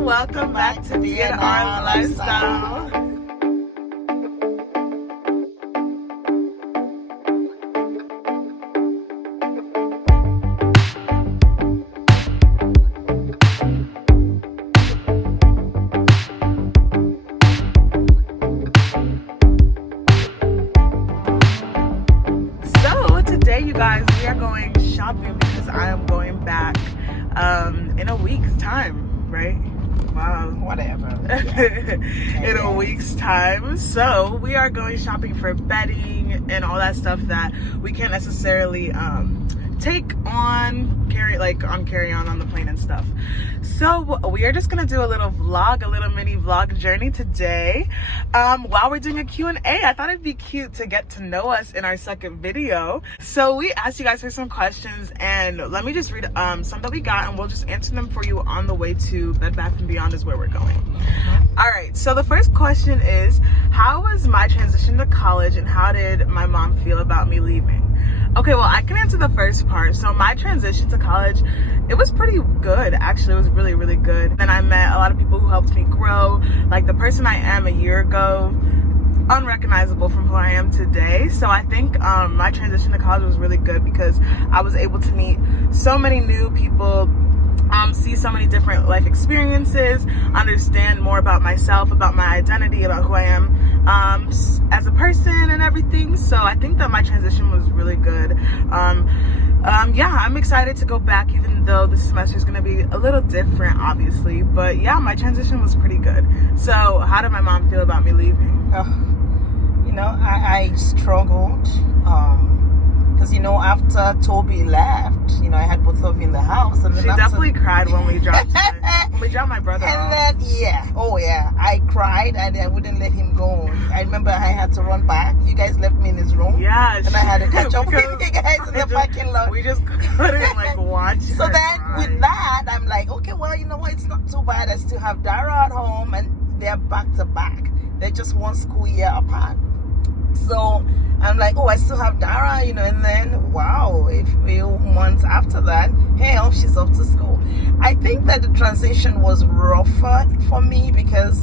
welcome back to DNR Lifestyle. So today, you guys, we are going shopping because I am going back in a week's time, right? Wow. Whatever. In a week's time. So we are going shopping for bedding and all that stuff that we can't necessarily take on carry on the plane and stuff. So we are just gonna do a little mini vlog journey today. While we're doing a Q&A, I thought it'd be cute to get to know us in our second video. So we asked you guys for some questions, and let me just read some that we got, and we'll just answer them for you on the way to Bed Bath & Beyond is where we're going. All right, so the first question is, how was my transition to college and how did my mom feel about me leaving? Okay, well, I can answer the first part. So my transition to college, it was pretty good. Actually, it was really, really good. And I met a lot of people who helped me grow. Like the person I am a year ago, unrecognizable from who I am today. So I think my transition to college was really good because I was able to meet so many new people, see so many different life experiences, understand more about myself, about my identity, about who I am as a person and everything. So I think that my transition was really good. Yeah, I'm excited to go back, even though this semester is going to be a little different, obviously. But yeah, my transition was pretty good. So how did my mom feel about me leaving? I struggled because after Toby left, I had both of you in the house, and then She definitely cried when we dropped my brother off. And then I cried and I wouldn't let him go. I remember I had to run back. You guys left me in his room. Yeah, and I had to catch up with you guys in the parking lot. We just couldn't watch. So then with that, I'm like, okay, well, you know what? It's not too bad. I still have Dara at home, and they're back to back. They're just one school year apart. So I'm like, oh, I still have Dara, and then, wow, a few months after that, hell, she's off to school. I think that the transition was rougher for me because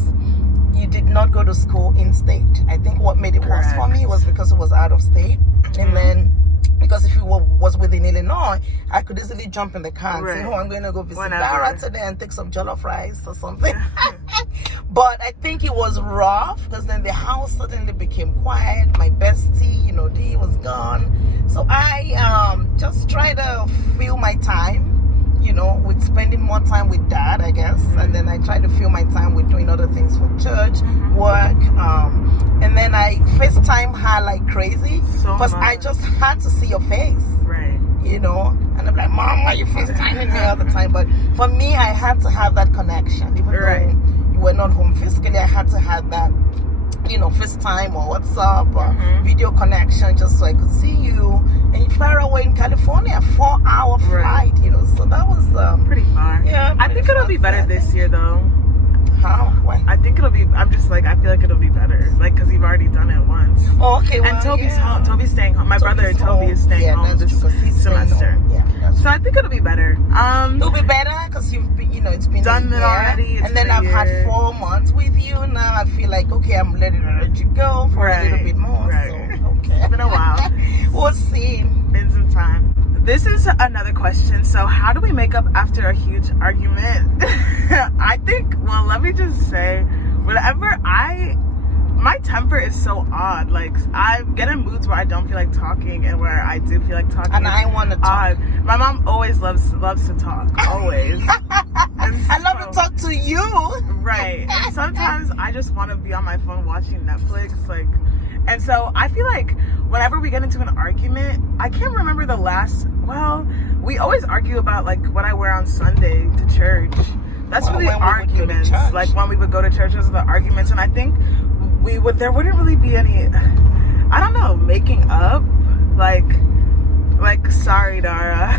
you did not go to school in state. I think what made it worse for me was because it was out of state. Mm-hmm. And then, because if it was within Illinois, I could easily jump in the car and say, oh, I'm going to go visit Dara today and take some jollof rice or something. But I think it was rough because then the house suddenly became quiet. My bestie, Dee was gone. So I just try to fill my time, with spending more time with Dad, I guess. Mm-hmm. And then I try to fill my time with doing other things for church, work. And then I FaceTime her like crazy because I just had to see your face. Right. And I'm like, Mom, why are you FaceTiming me all the time? But for me, I had to have that connection. Even though you were not home physically, I had to have that, FaceTime or WhatsApp or video connection just so I could see you. And you're far away in California, 4-hour flight, so that was pretty far. Yeah, I think it'll be better this year, though. How? Why? I think it'll be, I feel like it'll be better. Because you've already done it once. Oh, okay. Well, and Toby's home. Toby's staying home. My brother Toby is staying home this semester. So I think it'll be better. It'll be better because you've been, it's been done it already. And then I've had 4 months with you. Now I feel like, okay, I'm ready to let you go for a little bit more. Right. So, okay. It's been a while. We'll see. Been some time. This is another question. So how do we make up after a huge argument? I think, well, let me just say, my temper is so odd. I get in moods where I don't feel like talking and where I do feel like talking. And I want to talk. My mom always loves to talk. Always. I love to talk to you. Right. And sometimes I just want to be on my phone watching Netflix. And so I feel like whenever we get into an argument, I can't remember we always argue about what I wear on Sunday to church. That's really arguments. When we would go to church, those are the arguments. And I think there wouldn't really be any, I don't know, making up. Like, sorry, Dara.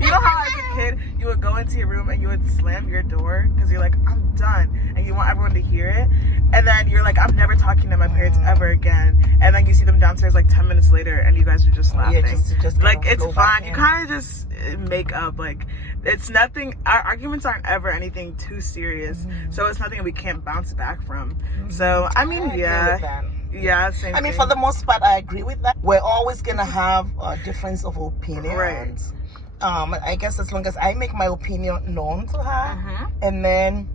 You know how as a kid you would go into your room and you would slam your door because you're like, I'm done, and you want everyone to hear it, and then you're like, I'm never talking to my parents ever again, and then you see them downstairs like 10 minutes later and you guys are just laughing. Just like, it's fine. You kind of just make up. Like, it's nothing. Our arguments aren't ever anything too serious, so it's nothing we can't bounce back from. So I mean, same I mean, thing. for the most part, I agree with that. We're always gonna have a difference of opinions. Right. I guess as long as I make my opinion known to her, and then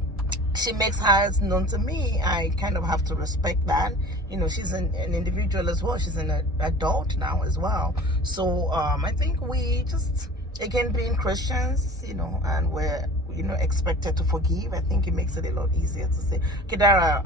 she makes hers known to me, I kind of have to respect that. You know, she's an individual as well. She's an adult now as well. So I think we just, again, being Christians, you know, and we're, you know, expected to forgive. I think it makes it a lot easier to say, Kedara,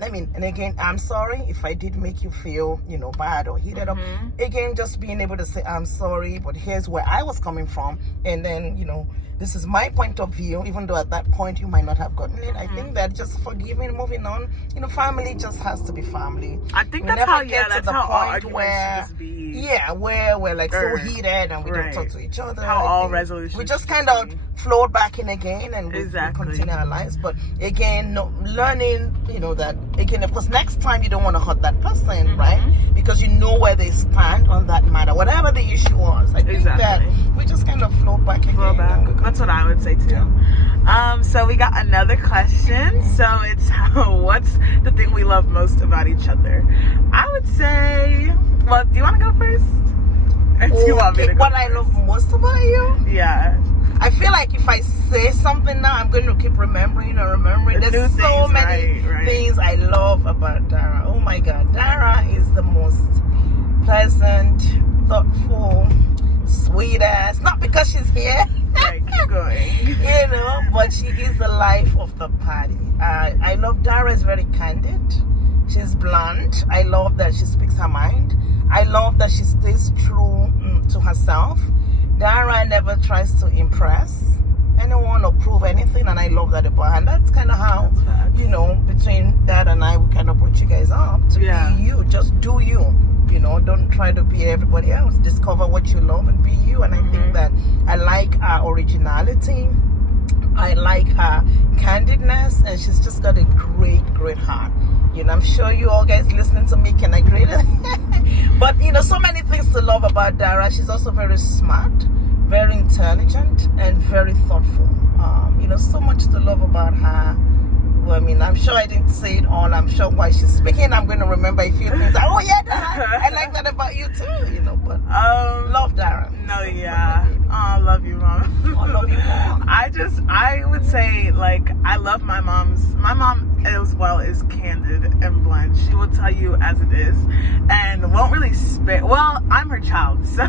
I mean, and again, I'm sorry if I did make you feel, you know, bad or heated up. Again, just being able to say, I'm sorry, but here's where I was coming from. And then, you know, this is my point of view, even though at that point you might not have gotten it. I think that just forgiving, moving on, you know, family just has to be family. I think that's how all arguments should be. Yeah, where we're like so heated and we don't talk to each other. How all resolutions. We just kind of float back in again and we continue our lives. But again, learning, you know, that again, of course, next time you don't want to hurt that person, right? Because you know where they stand on that matter, whatever the issue was. I think that we just kind of float back again. That's what I would say too. So we got another question. So it's what's the thing we love most about each other? I would say, well, do you want to go first? Or do you want me to go what first? I love most about you? Yeah. I feel like if I say something now, I'm going to keep remembering and remembering. There's so many things I love about Dara. Oh my God. Dara is the most pleasant, thoughtful, sweet ass. Not because she's here. Right, keep going. You know, but she is the life of the party. I love Dara is very candid. She's blunt. I love that she speaks her mind. I love that she stays true to herself. Dara never tries to impress anyone or prove anything, and I love that about her. And that's kind of how, you know, between Dad and I, we kind of put you guys up to be you. Just do you. You know, don't try to be everybody else. Discover what you love and be you. And I think that I like her originality. I like her candidness, and she's just got a great heart. You know, I'm sure you all guys listening to me can agree to that. But, you know, so many things to love about Dara. She's also very smart, very intelligent, and very thoughtful. You know, so much to love about her. Well, I mean, I'm sure I didn't say it all. I'm sure while she's speaking, I'm going to remember a few things. Like, oh, yeah, Dara, I like that about you too, you know. But love Dara. No, yeah. Oh, I love you, Mom. I love you, Mom. I would say, like, I love my mom as well is candid and blunt. She will tell you as it is and won't really spare. Well, I'm her child, so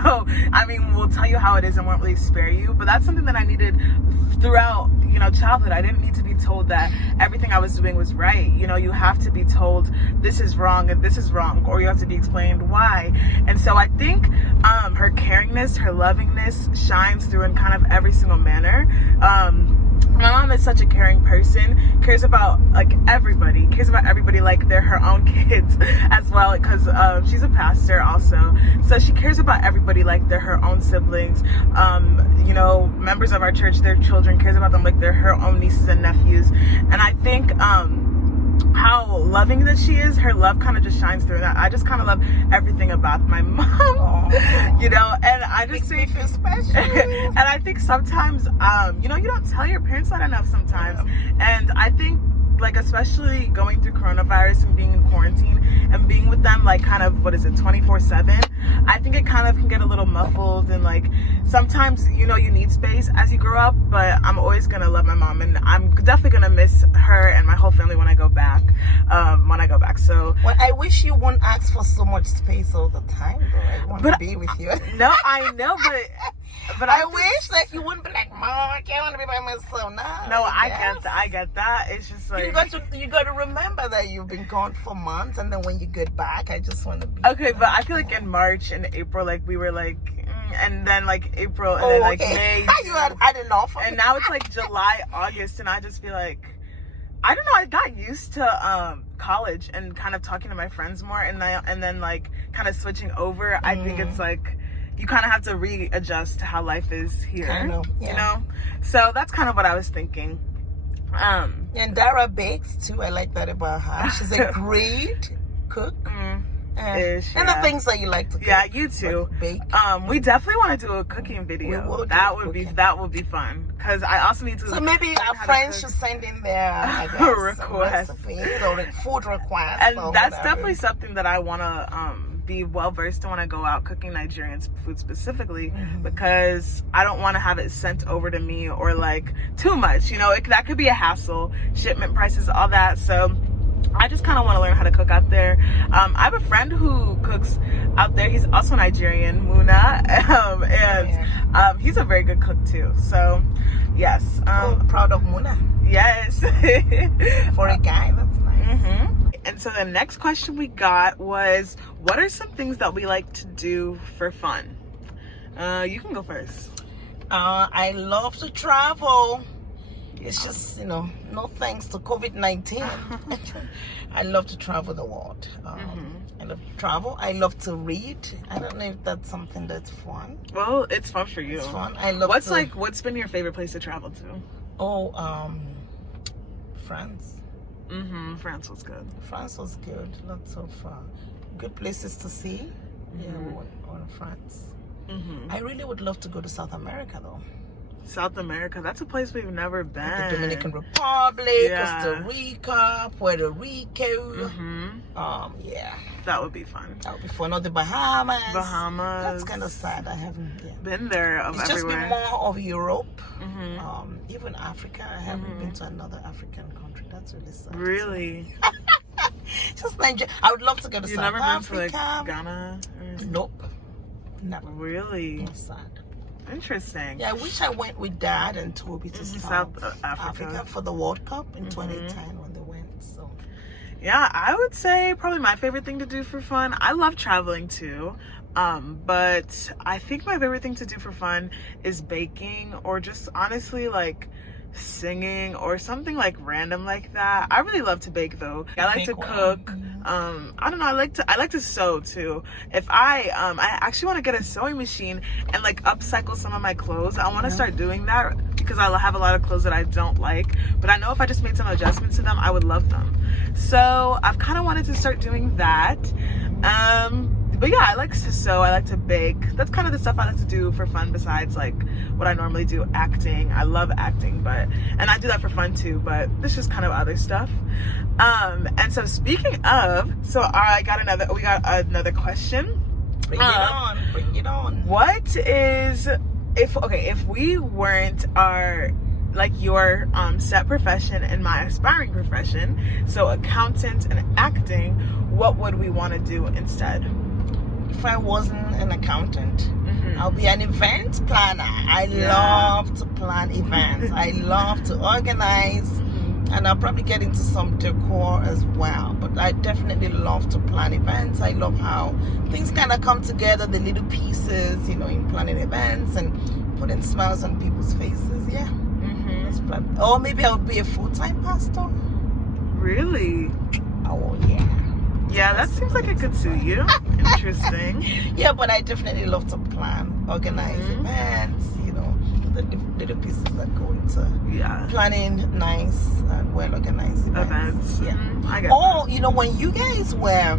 I mean, we'll tell you how it is and won't really spare you. But that's something that I needed throughout, you know, childhood. I didn't need to be told that everything I was doing was right. You know, you have to be told this is wrong and this is wrong, or you have to be explained why. And so I think her caringness, her lovingness shines through in kind of every single manner. My mom is such a caring person, cares about like everybody like they're her own kids as well, because she's a pastor also, so she cares about everybody like they're her own siblings. You know, members of our church, their children, cares about them like they're her own nieces and nephews. And I think how loving that she is, her love kind of just shines through that. I just kind of love everything about my mom. You know, and I just think feel special. And I think sometimes you know, you don't tell your parents that enough sometimes. And I think, like, especially going through coronavirus and being in quarantine and being with them, like, kind of, 24/7, I think it kind of can get a little muffled, and like sometimes, you know, you need space as you grow up. But I'm always gonna love my mom, and I'm definitely gonna miss her and my whole family when I go back. So, well, I wish you wouldn't ask for so much space all the time, though. I want to be with you. No, I know, but I wish like you wouldn't be like, Mom, I can't want to be by myself now. No, I get that. It's just like you got to remember that you've been gone for months, and then when you get back, I just want to be. Okay, but I feel like in March and April, like we were like, and then like April, and then like May. You had enough. And now it's like July, August, and I just feel like, I don't know, I got used to college and kind of talking to my friends more, and then like kind of switching over. I think it's like, you kind of have to readjust to how life is here. I know, yeah. You know? So that's kind of what I was thinking. And Dara bakes too. I like that about her. She's a great cook. And the things that you like to cook. Yeah, you too. Bake. We definitely want to do a cooking video. That would be fun. Because I also need to. So maybe our friends should send in their requests or food requests. And that's definitely something that I want to be well versed in when I go out cooking Nigerian food specifically, because I don't want to have it sent over to me or like too much. You know, that could be a hassle. Shipment prices, all that. So I just kind of want to learn how to cook out there. I have a friend who cooks out there. He's also Nigerian, Muna, and he's a very good cook too. So, yes. Proud of Muna. Yes. For a guy, that's nice. And so the next question we got was, what are some things that we like to do for fun? You can go first. I love to travel. It's just, no thanks to COVID-19. I love to travel the world. I love to travel. I love to read. I don't know if that's something that's fun. Well, it's fun for you. It's fun. I love what's been your favorite place to travel to? France. France was good. France was good. Lots of good places to see. On France. I really would love to go to South America though. South America, that's a place we've never been. The Dominican Republic, Costa Rica, Puerto Rico. That would be fun. That would be fun. Or the Bahamas. That's kind of sad. I haven't been there. It's everywhere. just been more of Europe. Even Africa. I haven't been to another African country. That's really sad. Really? Just Nigeria. I would love to go to South Africa. You've never been to like Ghana? Nope. Never. Really? That's sad. Interesting. Yeah, I wish I went with Dad and Toby to South Africa for the World Cup in 2010 when they went. So, yeah, I would say probably my favorite thing to do for fun. I love traveling too, but I think my favorite thing to do for fun is baking, or just honestly like singing or something like random like that. I really love to bake though. I like to cook. I don't know, I like to sew too. If I actually want to get a sewing machine and like upcycle some of my clothes. I want to start doing that because I have a lot of clothes that I don't like, but I know if I just made some adjustments to them, I would love them. So I've kind of wanted to start doing that. But yeah, I like to sew, I like to bake. That's kind of the stuff I like to do for fun besides like what I normally do, acting. I love acting, and I do that for fun too, but this is just kind of other stuff. And so speaking of, we got another question. Bring it on. What is, if we weren't your set profession and my aspiring profession, so accountant and acting, what would we want to do instead? If I wasn't an accountant, I'll be an event planner. I love to plan events. I love to organize, and I'll probably get into some decor as well. But I definitely love to plan events. I love how things kind of come together, the little pieces, in planning events and putting smiles on people's faces. Yeah. Or maybe I'll be a full-time pastor. Really? Oh, yeah. Yeah, that seems like it could suit you. Interesting. Yeah, but I definitely love to plan, organize events, the little pieces that go into planning nice and well-organized events. Yeah. I get that. When you guys were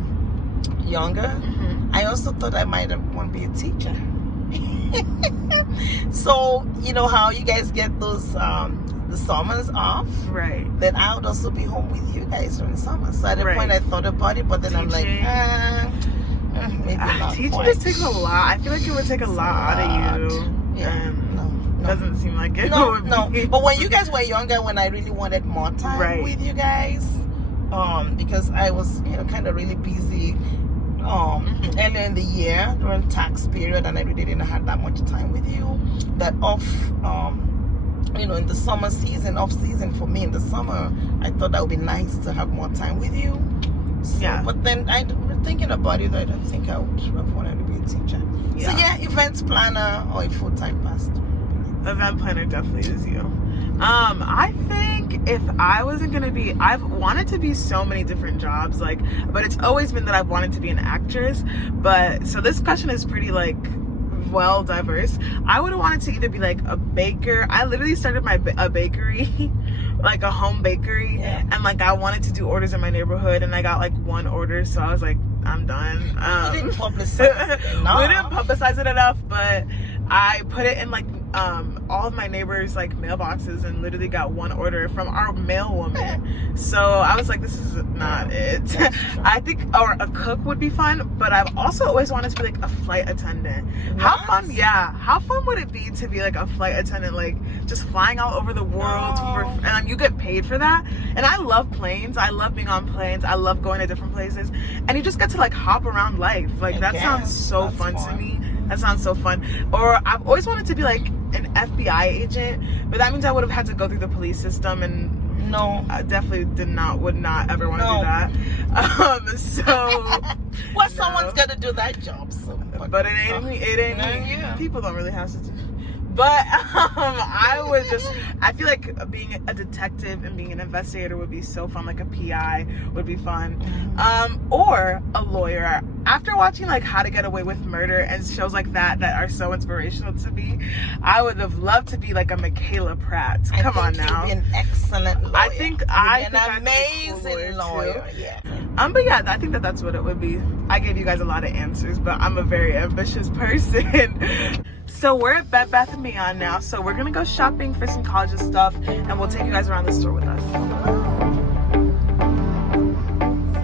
younger, I also thought I might want to be a teacher. So, how you guys get those the summers off, right? Then I would also be home with you guys during summer. So at the point I thought about it, but then I'm like, maybe not. Teaching just takes a lot. I feel like it would take a lot out of you. Yeah, no. Doesn't seem like it. No. But when you guys were younger, when I really wanted more time with you guys, because I was, kind of really busy. Earlier in the year during tax period, and I really didn't have that much time with you. That in the summer season, off season for me in the summer, I thought that would be nice to have more time with you. So, but then thinking about it, I don't think I would have wanted to be a teacher. Yeah. So yeah, events planner or a full-time pastor. Event planner definitely is you. I think if I wasn't gonna be, I've wanted to be so many different jobs, but it's always been that I've wanted to be an actress. But so this question is pretty well diverse. I would have wanted to either be like a baker. I literally started a bakery, like a home bakery, and like I wanted to do orders in my neighborhood, and I got like one order, so I was like, I'm done. We didn't publicize it enough. We didn't publicize it enough, but I put it in like all of my neighbors' like mailboxes, and literally got one order from our mail woman. So I was like, this is not it. I think or a cook would be fun, but I've also always wanted to be like a flight attendant. How fun? Yeah, how fun would it be to be like a flight attendant, like just flying all over the world and you get paid for that? And I love planes. I love being on planes. I love going to different places, and you just get to like hop around life. Like that sounds so fun to me. That sounds so fun. Or I've always wanted to be like an FBI agent, but that means I would have had to go through the police system, and I definitely would not ever want to do that. So someone's got to do that job. So, but it ain't me. Yeah. People don't really have to do. But I feel like being a detective and being an investigator would be so fun. Like a PI would be fun. Or a lawyer. After watching like How to Get Away with Murder and shows like that are so inspirational to me, I would have loved to be like a Michaela Pratt. Come on now. You'd be an excellent lawyer. I think an amazing lawyer. Yeah. But yeah, I think that's what it would be. I gave you guys a lot of answers, but I'm a very ambitious person. So we're at Bed Bath & Beyond now, so we're gonna go shopping for some college stuff, and we'll take you guys around the store with us.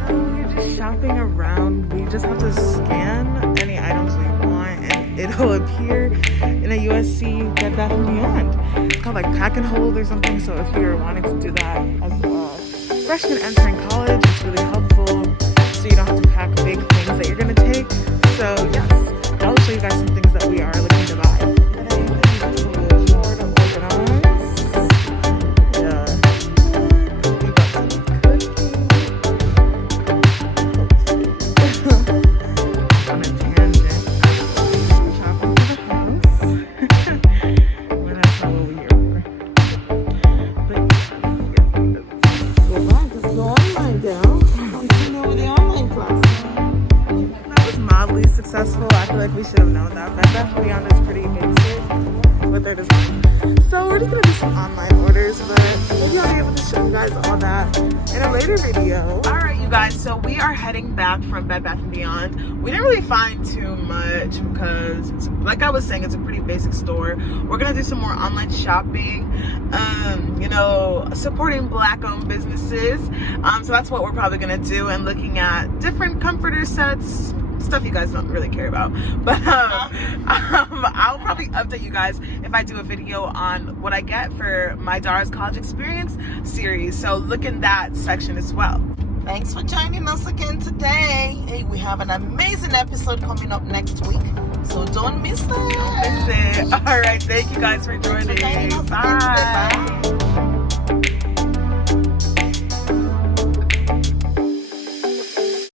So we're just shopping around. We just have to scan any items we want, and it'll appear in a USC Bed Bath & Beyond. It's called like Pack and Hold or something, so if you're wanting to do that as a freshman entering college, it's really helpful, so you don't have to pack big things that you're gonna take. So yes, I'll show you guys some things that we are looking to buy. Successful. I feel like we should have known that. Bed Bath & Beyond is pretty basic with their design. So we're just gonna do some online orders, but maybe I'll be able to show you guys all that in a later video. Alright you guys, so we are heading back from Bed Bath & Beyond. We didn't really find too much because it's, like I was saying, it's a pretty basic store. We're gonna do some more online shopping, you know, supporting black owned businesses. So that's what we're probably gonna do, and looking at different comforter sets, stuff you guys don't really care about, but I'll probably update you guys if I do a video on what I get for my Dara's College Experience series, so look in that section as well. Thanks for joining us again today. Hey, we have an amazing episode coming up next week, so don't miss it. All right, thank you guys for joining. Bye.